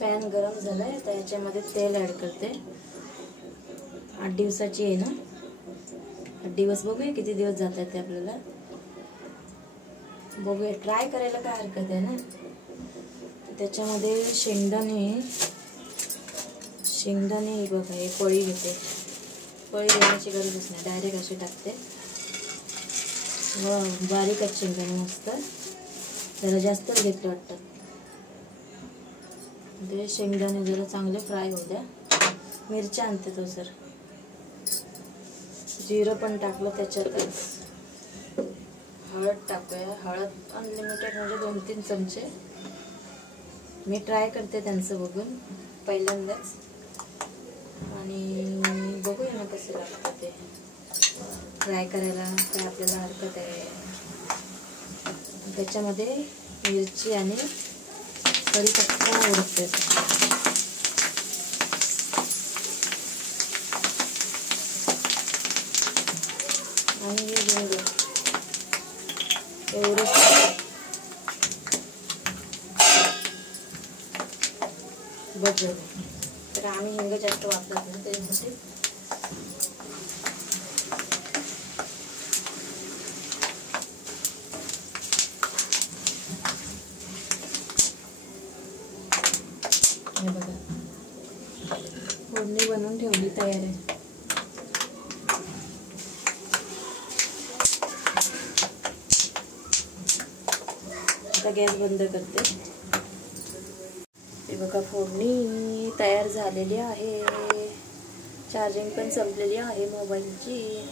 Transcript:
Pan गरम झालाय तर याच्यामध्ये तेल ॲड करते। 8 दिवसाची आहे ना, 8 दिवस बघूया किती दिवस जातात ते आपल्याला बघूया, ट्राय करायला काय हरकत आहे ना। त्याच्यामध्ये शेंगदाणे बघा, हे पळी घेते, पळी देण्याची गरजच नाही, डायरेक्ट अशी टाकते। वा, बारीकच शेंगदाणे मस्त, जरा जास्तच घेतलं वाटतं। ते शेंगदाणे जरा चांगले फ्राय होऊ द्या। मिरच्या आणते तो सर, जिरं पण टाकलं त्याच्यातच। हळद टाकूया, हळद अनलिमिटेड म्हणजे 2-3 चमचे। मी ट्राय करते त्यांचं बघून पहिल्यांदाच, आणि बघूया ना कसं लागतं ते। ट्राय करायला काय आपल्याला हरकत आहे। त्याच्यामध्ये मिरची आणि कढीपत्ता ओढते, आणि हे हिंग एवढंच। बघ, तर आम्ही हिंग जास्त वापरत नाही त्याच्यासाठी। हे बघा, फोडणी बनवून ठेवली, तयार आहे। आता गॅस बंद करते। हे बघा, फोडणी तयार झालेली आहे। चार्जिंग पण संपलेली आहे मोबाईलची।